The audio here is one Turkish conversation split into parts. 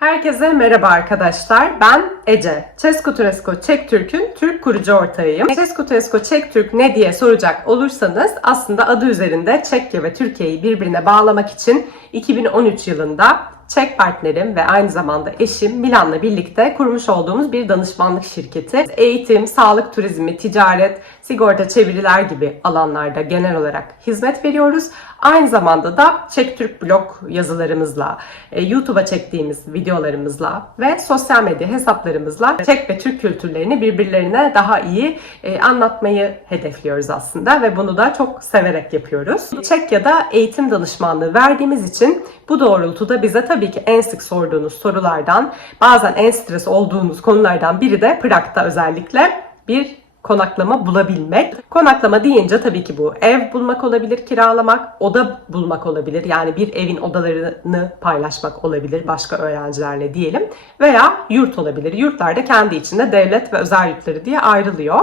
Herkese merhaba arkadaşlar. Ben Ece. Cesco Turesco Çek Türk'ün Türk kurucu ortağıyım. Cesco Turesco Çek Türk ne diye soracak olursanız aslında adı üzerinde Çekya ve Türkiye'yi birbirine bağlamak için 2013 yılında Çek partnerim ve aynı zamanda eşim Milan'la birlikte kurmuş olduğumuz bir danışmanlık şirketi. Eğitim, sağlık turizmi, ticaret, sigorta, çeviriler gibi alanlarda genel olarak hizmet veriyoruz. Aynı zamanda da Çek Türk blog yazılarımızla, e, YouTube'a çektiğimiz videolarımızla ve sosyal medya hesaplarımızla Çek ve Türk kültürlerini birbirlerine daha iyi e, anlatmayı hedefliyoruz aslında ve bunu da çok severek yapıyoruz. Çekya'da eğitim danışmanlığı verdiğimiz için bu doğrultuda bize tabii ki en sık sorduğunuz sorulardan, bazen en stres olduğunuz konulardan biri de Prag'da özellikle bir konaklama bulabilmek. Konaklama deyince tabii ki bu ev bulmak olabilir, kiralamak, oda bulmak olabilir. Yani bir evin odalarını paylaşmak olabilir başka öğrencilerle diyelim. Veya yurt olabilir. Yurtlar da kendi içinde devlet ve özel yurtları diye ayrılıyor.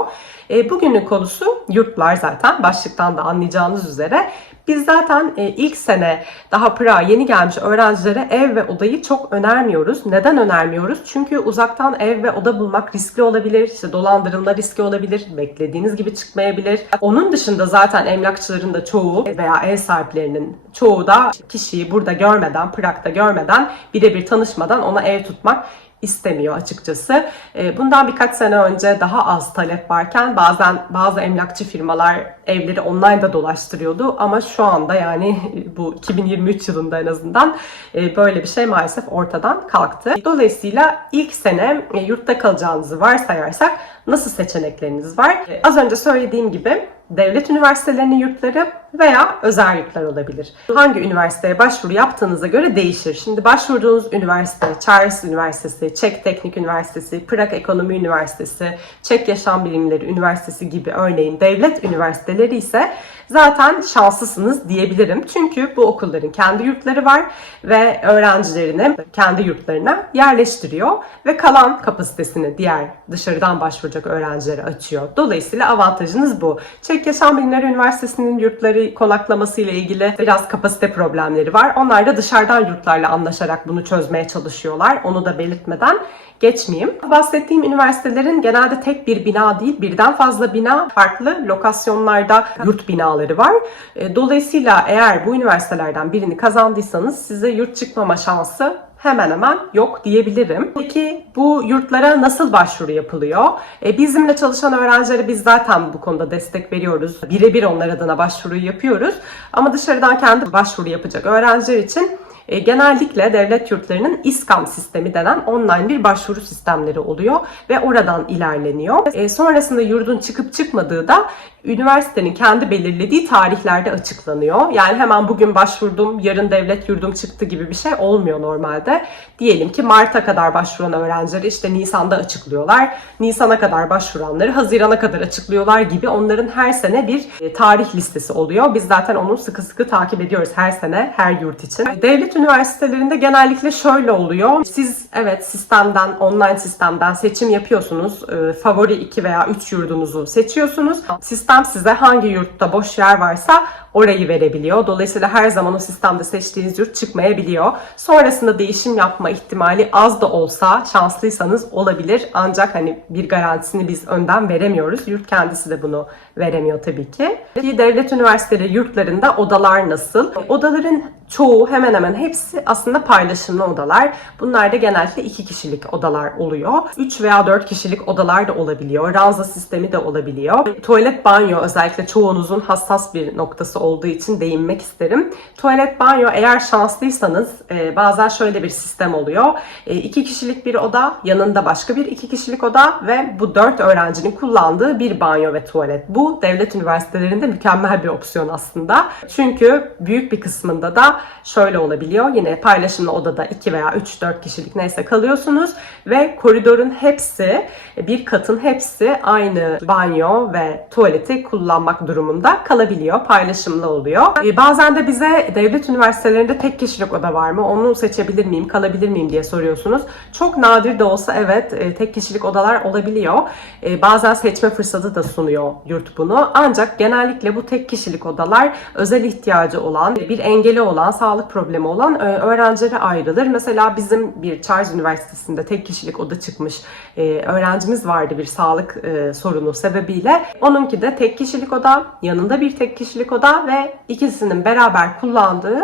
E, bugünün konusu yurtlar zaten başlıktan da anlayacağınız üzere. Biz zaten e, ilk sene daha Pırağa yeni gelmiş öğrencilere ev ve odayı çok önermiyoruz. Neden önermiyoruz? Çünkü uzaktan ev ve oda bulmak riskli olabilir. İşte dolandırılma riski olabilir. Beklediğiniz gibi çıkmayabilir. Onun dışında zaten emlakçıların da çoğu veya ev sahiplerinin çoğu da kişiyi burada görmeden, Prag'da görmeden, birebir tanışmadan ona ev tutmak istemiyor açıkçası. E, Bundan birkaç sene önce daha az talep varken bazen bazı emlakçı firmalar evleri online'da dolaştırıyordu ama şu anda yani bu 2023 yılında en azından e, böyle bir şey maalesef ortadan kalktı. Dolayısıyla ilk sene e, yurtta kalacağınızı varsayarsak nasıl seçenekleriniz var? E, Az önce söylediğim gibi devlet üniversitelerinin yurtları veya özel yurtlar olabilir. Hangi üniversiteye başvuru yaptığınıza göre değişir. Şimdi başvurduğunuz üniversite, Charles Üniversitesi, Çek Teknik Üniversitesi, Prag Ekonomi Üniversitesi, Çek Yaşam Bilimleri Üniversitesi gibi örneğin devlet üniversiteleri ise zaten şanslısınız diyebilirim. Çünkü bu okulların kendi yurtları var ve öğrencilerini kendi yurtlarına yerleştiriyor ve kalan kapasitesini diğer dışarıdan başvuracak öğrencilere açıyor. Dolayısıyla avantajınız bu. Çek Yaşam Bilimleri Üniversitesi'nin yurtları konaklaması ile ilgili biraz kapasite problemleri var. Onlar da dışarıdan yurtlarla anlaşarak bunu çözmeye çalışıyorlar. Onu da belirtmeden geçmeyeyim. Bahsettiğim üniversitelerin genelde tek bir bina değil, birden fazla bina, farklı lokasyonlarda yurt binaları var. E, Dolayısıyla eğer bu üniversitelerden birini kazandıysanız size yurt çıkmama şansı hemen hemen yok diyebilirim. Peki bu yurtlara nasıl başvuru yapılıyor? E, bizimle çalışan öğrencilere biz zaten bu konuda destek veriyoruz. Birebir onlar adına başvuruyu yapıyoruz. Ama dışarıdan kendi başvuru yapacak öğrenciler için e, genellikle devlet yurtlarının İSKAM sistemi denen online bir başvuru sistemleri oluyor ve oradan ilerleniyor. E, sonrasında yurdun çıkıp çıkmadığı da üniversitenin kendi belirlediği tarihlerde açıklanıyor. Yani hemen bugün başvurdum, yarın devlet yurdum çıktı gibi bir şey olmuyor normalde. Diyelim ki Mart'a kadar başvuran öğrencileri işte Nisan'da açıklıyorlar. Nisan'a kadar başvuranları Haziran'a kadar açıklıyorlar gibi onların her sene bir e, tarih listesi oluyor. Biz zaten onu sıkı sıkı takip ediyoruz her sene, her yurt için. Devlet üniversitelerinde genellikle şöyle oluyor. Siz evet sistemden, online sistemden seçim yapıyorsunuz. E, Favori 2 veya 3 yurdunuzu seçiyorsunuz. Sistem size hangi yurtta boş yer varsa orayı verebiliyor. Dolayısıyla her zaman o sistemde seçtiğiniz yurt çıkmayabiliyor. Sonrasında değişim yapma ihtimali az da olsa şanslıysanız olabilir. Ancak hani bir garantisini biz önden veremiyoruz. Yurt kendisi de bunu veremiyor tabii ki. Peki devlet üniversiteleri yurtlarında odalar nasıl? Odaların çoğu hemen hemen hepsi aslında paylaşımlı odalar. Bunlar da genellikle iki kişilik odalar oluyor. 3 veya 4 kişilik odalar da olabiliyor. Ranza sistemi de olabiliyor. Tuvalet banyo özellikle çoğunuzun hassas bir noktası olduğu için değinmek isterim. Tuvalet banyo eğer şanslıysanız e, bazen şöyle bir sistem oluyor. E, iki kişilik bir oda, yanında başka bir iki kişilik oda ve bu dört öğrencinin kullandığı bir banyo ve tuvalet. Bu devlet üniversitelerinde mükemmel bir opsiyon aslında. Çünkü büyük bir kısmında da şöyle olabiliyor. Yine paylaşımlı odada 2 veya 3-4 kişilik neyse kalıyorsunuz ve koridorun hepsi, bir katın hepsi aynı banyo ve tuvaleti kullanmak durumunda kalabiliyor. Paylaşımlı oluyor. Ee, Bazen de bize devlet üniversitelerinde tek kişilik oda var mı? Onu seçebilir miyim, kalabilir miyim diye soruyorsunuz. Çok nadir de olsa evet e, tek kişilik odalar olabiliyor. E, Bazen seçme fırsatı da sunuyor yurt bunu. Ancak genellikle bu tek kişilik odalar özel ihtiyacı olan, bir engeli olan olan, sağlık problemi olan e, öğrencilere ayrılır. Mesela bizim bir Charles Üniversitesi'nde tek kişilik oda çıkmış e, öğrencimiz vardı bir sağlık e, sorunu sebebiyle. Onunki de tek kişilik oda, yanında bir tek kişilik oda ve ikisinin beraber kullandığı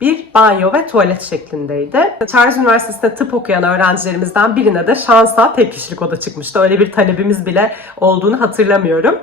bir banyo ve tuvalet şeklindeydi. Charles Üniversitesi'nde tıp okuyan öğrencilerimizden birine de şansa tek kişilik oda çıkmıştı. Öyle bir talebimiz bile olduğunu hatırlamıyorum.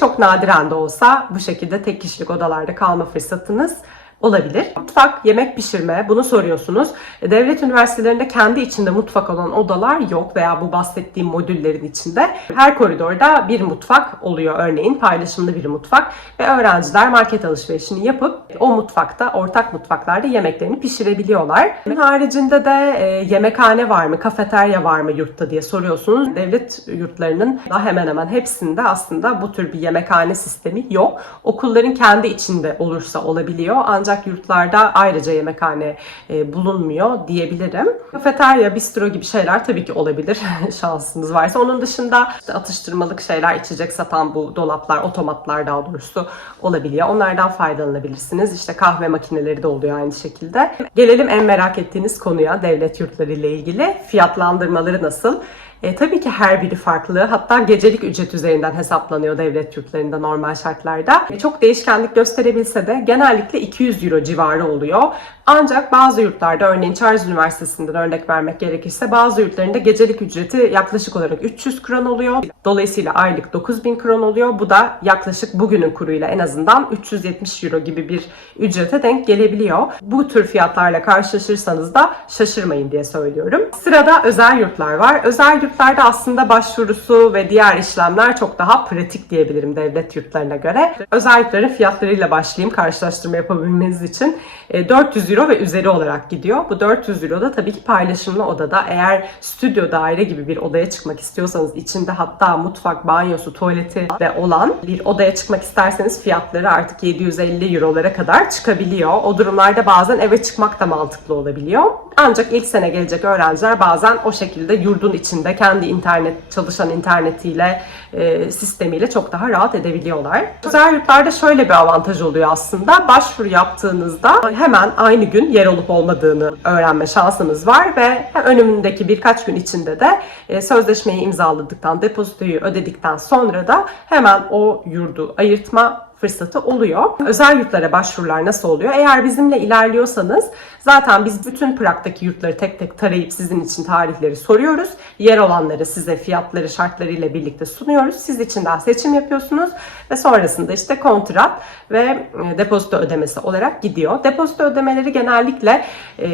Çok nadiren de olsa bu şekilde tek kişilik odalarda kalma fırsatınız olabilir. Mutfak, yemek pişirme bunu soruyorsunuz. E, Devlet üniversitelerinde kendi içinde mutfak olan odalar yok veya bu bahsettiğim modüllerin içinde. Her koridorda bir mutfak oluyor örneğin paylaşımlı bir mutfak ve öğrenciler market alışverişini yapıp o mutfakta, ortak mutfaklarda yemeklerini pişirebiliyorlar. Bunun haricinde de e, yemekhane var mı, kafeterya var mı yurtta diye soruyorsunuz. Devlet yurtlarının da hemen hemen hepsinde aslında bu tür bir yemekhane sistemi yok. Okulların kendi içinde olursa olabiliyor ancak yurtlarda ayrıca yemekhane e, bulunmuyor diyebilirim. Kafeterya, bistro gibi şeyler tabii ki olabilir şansınız varsa. Onun dışında işte atıştırmalık şeyler, içecek satan bu dolaplar, otomatlar daha doğrusu olabiliyor. Onlardan faydalanabilirsiniz. İşte kahve makineleri de oluyor aynı şekilde. Gelelim en merak ettiğiniz konuya devlet yurtları ile ilgili. Fiyatlandırmaları nasıl? E, tabii ki her biri farklı. Hatta gecelik ücret üzerinden hesaplanıyor devlet yurtlarında normal şartlarda. E, çok değişkenlik gösterebilse de genellikle 200 euro civarı oluyor. Ancak bazı yurtlarda örneğin Charles Üniversitesi'nden örnek vermek gerekirse bazı yurtlarında gecelik ücreti yaklaşık olarak 300 kron oluyor. Dolayısıyla aylık 9000 kron oluyor. Bu da yaklaşık bugünün kuruyla en azından 370 euro gibi bir ücrete denk gelebiliyor. Bu tür fiyatlarla karşılaşırsanız da şaşırmayın diye söylüyorum. Sırada özel yurtlar var. Özel yurtlarda aslında başvurusu ve diğer işlemler çok daha pratik diyebilirim devlet yurtlarına göre. Özel yurtların fiyatlarıyla başlayayım karşılaştırma yapabilmeniz için. E, 400 euro ve üzeri olarak gidiyor. Bu 400 euro da tabii ki paylaşımlı odada. Eğer stüdyo daire gibi bir odaya çıkmak istiyorsanız içinde hatta mutfak, banyosu, tuvaleti de olan bir odaya çıkmak isterseniz fiyatları artık 750 eurolara kadar çıkabiliyor. O durumlarda bazen eve çıkmak da mantıklı olabiliyor. Ancak ilk sene gelecek öğrenciler bazen o şekilde yurdun içinde kendi internet çalışan internetiyle e, sistemiyle çok daha rahat edebiliyorlar. Özel yurtlarda şöyle bir avantaj oluyor aslında. Başvuru yaptığınızda hemen aynı gün yer olup olmadığını öğrenme şansınız var ve önümündeki birkaç gün içinde de e, sözleşmeyi imzaladıktan, depozitoyu ödedikten sonra da hemen o yurdu ayırtma fırsatı oluyor. Özel yurtlara başvurular nasıl oluyor? Eğer bizimle ilerliyorsanız zaten biz bütün Prag'daki yurtları tek tek tarayıp sizin için tarihleri soruyoruz. Yer olanları size fiyatları, şartlarıyla birlikte sunuyoruz. Siz içinden seçim yapıyorsunuz ve sonrasında işte kontrat ve e, depozito ödemesi olarak gidiyor. Depozito ödemeleri genellikle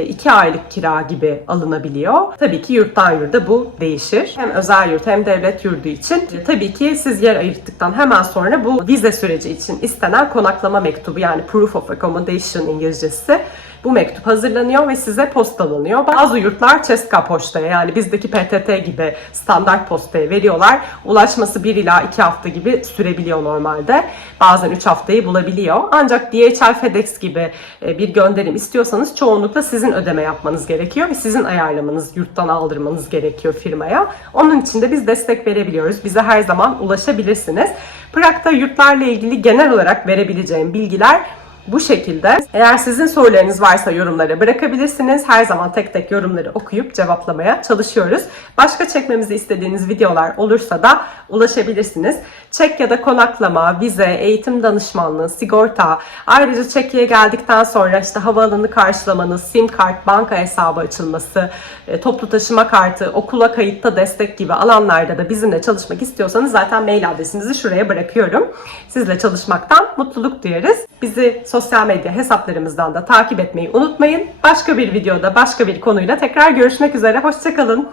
2 aylık kira gibi alınabiliyor. Tabii ki yurttan yurda bu değişir. Hem özel yurt hem devlet yurdu için e, tabii ki siz yer ayırttıktan hemen sonra bu vize süreci için istenen konaklama mektubu yani proof of accommodation İngilizcesi bu mektup hazırlanıyor ve size postalanıyor. Bazı yurtlar Ceska poštaya yani bizdeki PTT gibi standart postaya veriyorlar. Ulaşması 1 ila 2 hafta gibi sürebiliyor normalde. Bazen 3 haftayı bulabiliyor. Ancak DHL FedEx gibi e, bir gönderim istiyorsanız çoğunlukla sizin ödeme yapmanız gerekiyor ve sizin ayarlamanız, yurttan aldırmanız gerekiyor firmaya. Onun için de biz destek verebiliyoruz. Bize her zaman ulaşabilirsiniz. Prag'da yurtlarla ilgili genel olarak verebileceğim bilgiler bu şekilde. Eğer sizin sorularınız varsa yorumlara bırakabilirsiniz. Her zaman tek tek yorumları okuyup cevaplamaya çalışıyoruz. Başka çekmemizi istediğiniz videolar olursa da ulaşabilirsiniz. Çekya'da konaklama, vize, eğitim danışmanlığı, sigorta, ayrıca Çekya'ya geldikten sonra işte havaalanı karşılamanız, sim kart, banka hesabı açılması, e, toplu taşıma kartı, okula kayıtta destek gibi alanlarda da bizimle çalışmak istiyorsanız zaten mail adresinizi şuraya bırakıyorum. Sizle çalışmaktan mutluluk duyarız. Bizi sosyal medya hesaplarımızdan da takip etmeyi unutmayın. Başka bir videoda başka bir konuyla tekrar görüşmek üzere. Hoşçakalın.